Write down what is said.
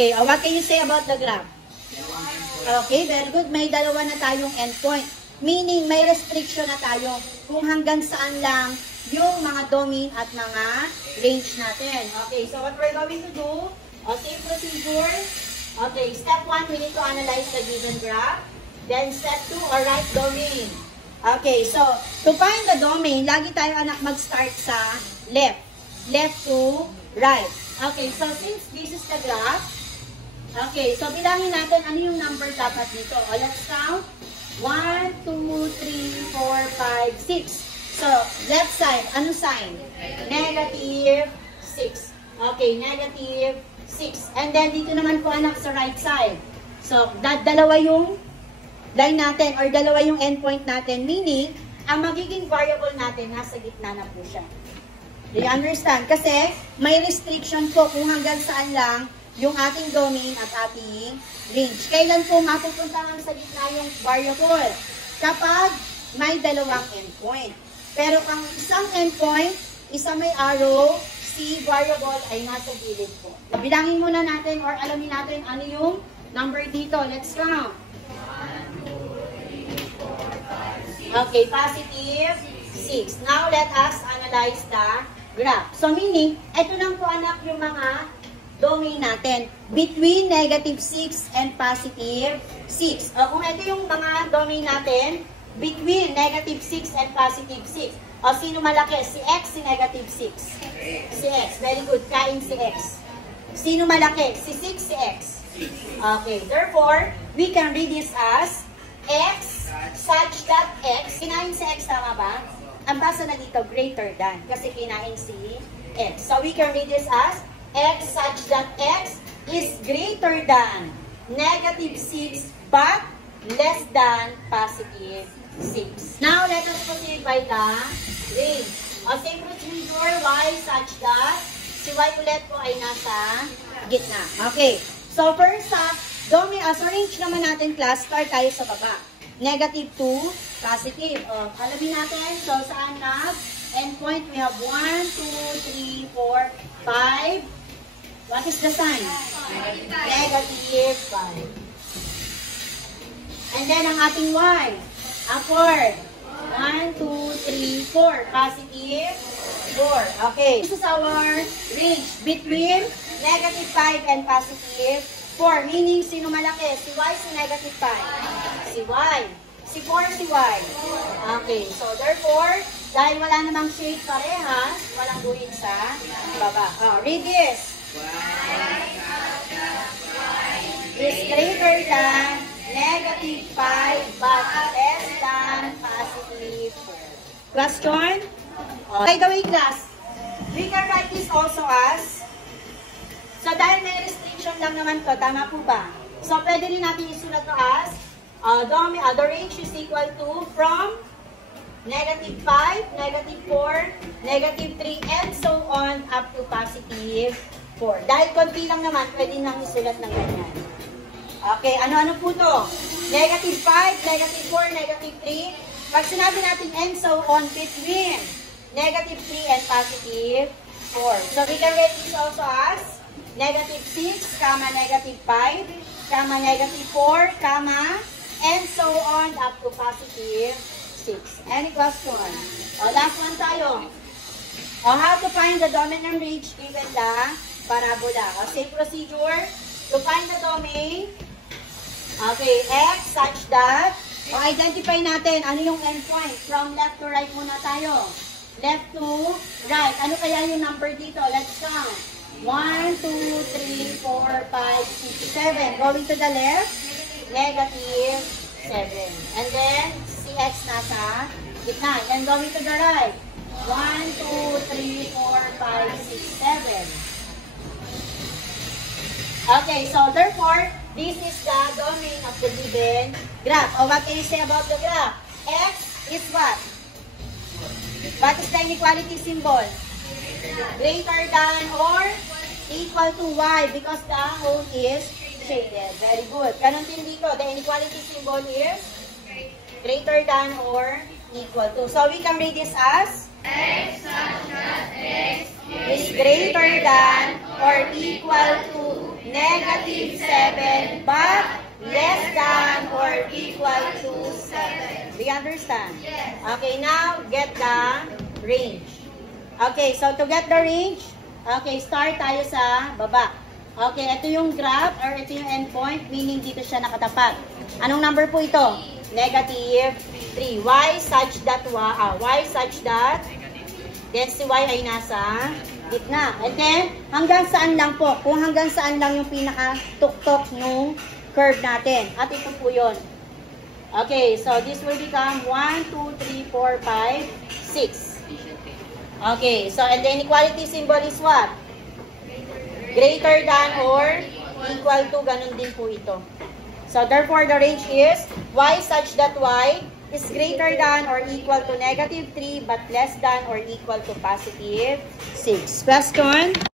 Okay, what can you say about the graph? Okay, very good. May dalawa na tayong endpoint. Meaning, may restriction na tayo kung hanggang saan lang yung mga domain at mga range natin. Okay, so what we're going to do, same procedure. Okay, step 1, we need to analyze the given graph. Then step 2, write domain. Okay, so to find the domain, lagi tayo anak mag-start sa left. Left to right. Okay, so since this is the graph, okay, so bilangin natin ano yung number dapat dito. Let's count. 1, 2, 3, 4, 5, 6. So, left side, ano sign? Negative 6. Okay, negative 6. And then, dito naman po anak sa right side. So, dalawa yung line natin or dalawa yung endpoint natin. Meaning, ang magiging variable natin, nasa gitna na po siya. Do you understand? Kasi, may restriction po kung hanggang saan lang yung ating domain at ating range. Kailan po mapupuntahan sa gitna yung variable? Kapag may dalawang endpoint. Pero kung isang endpoint, isa may arrow, si variable ay nasa gilid po. Bilangin muna natin or alamin natin ano yung number dito. Let's count. 1, 2, 3, 4, 5, 6. Okay, positive 6. Now, let us analyze the graph. So, meaning, ito lang po anak yung mga domain natin between negative 6 and positive 6. Kung ito yung mga domain natin, between negative 6 and positive 6. Sino malaki? Si X, si negative 6. Si X. Very good. Kain si X. Sino malaki? Si 6, si X. Okay. Therefore, we can read this as X such that X. Kinain si X, tama ba? Ang basa na dito, greater than. Kasi kinain si X. So, we can read this as X such that X is greater than negative 6 but less than positive 6. Now, let us proceed by the range. Same procedure, Y such that si Y ulit po ay nasa gitna. Okay. So, first domain, sa range naman natin class, start tayo sa baba. Negative 2, positive. Alamin natin. So, saan na? Endpoint, we have 1, 2, 3, 4, 5. What is the sign? Negative 5. And then, ang ating Y. Upward. 1, 2, 3, 4. Positive 4. Okay. This is our range between negative 5 and positive 4. Meaning, sino malaki? Si Y, si negative 5. Si Y. Si 4, si Y. Okay. So, therefore, dahil wala namang shade parehas, walang guhit sa baba. Read this. Is greater than negative 5 but less than positive 4. Question? By the way, class, we can write this also as, so dahil may restriction lang naman to, tama po ba? So pwede rin natin isulat to as, the range is equal to from negative 5, negative 4, negative 3, and so on up to positive 4. Dahil konti lang naman, pwede nang isulat ng ganyan. Okay, ano-ano po to? Negative 5, negative 4, negative 3. Pag sinabi natin and so on between negative 3 and positive 4. So we can write this also as negative 6, comma, negative 5, comma, negative 4, comma, and so on up to positive 6. Any question? Last one tayo. How to find the domain and range given the parabola. Same procedure. To find the domain, okay, X such that, identify natin ano yung endpoint. From left to right muna tayo. Left to right. Ano kaya yung number dito? Let's count. 1, 2, 3, 4, 5, 6, 7. Going to the left, negative 7. And then, si X nasa gitna. And going to the right, 1, 2, 3, 4, 5, 6, 7. Okay, so therefore, this is the domain of the given graph. What can you say about the graph? X is what? What is the inequality symbol? Greater than or equal to Y because the whole is shaded. Very good. Ganun din dito. The inequality symbol is greater than or equal to. So we can read this as X such that X is greater than or equal to negative 7, but less than or equal to 7. Do you understand? Yes. Okay, now get the range. Okay, so to get the range, okay, start tayo sa baba. Okay, ito yung graph or ito yung endpoint, meaning dito siya nakatapat. Anong number po ito? Negative 3. Why such that then si y ay nasa gitna. And then, hanggang saan lang po? Kung hanggang saan lang yung pinaka-tuktok nung curve natin. At ito po yun. Okay, so this will become 1, 2, 3, 4, 5, 6. Okay, so and the inequality symbol is what? Greater than or equal to, ganun din po ito. So therefore, the range is y such that y is greater than or equal to negative 3 but less than or equal to positive 6. Question?